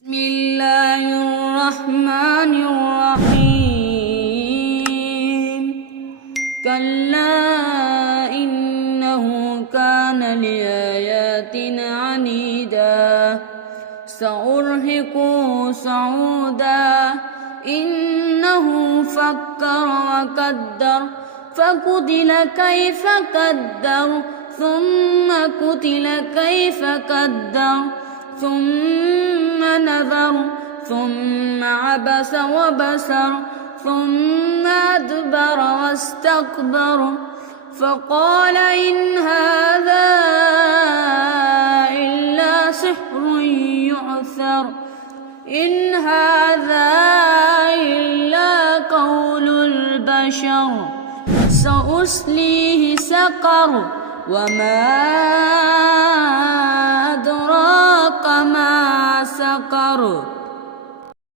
بسم الله الرحمن الرحيم كلا إنه كان لآياتنا عنيدا سأرهقه صعودا إنه فكر وقدر فقتل كيف قدر ثم قتل كيف قدر ثم نظر ثم عبس وبسر ثم أدبر واستكبر فقال إن هذا إلا سحر يؤثر إن هذا إلا قول البشر سأصليه سقر وما أدراك ما سقر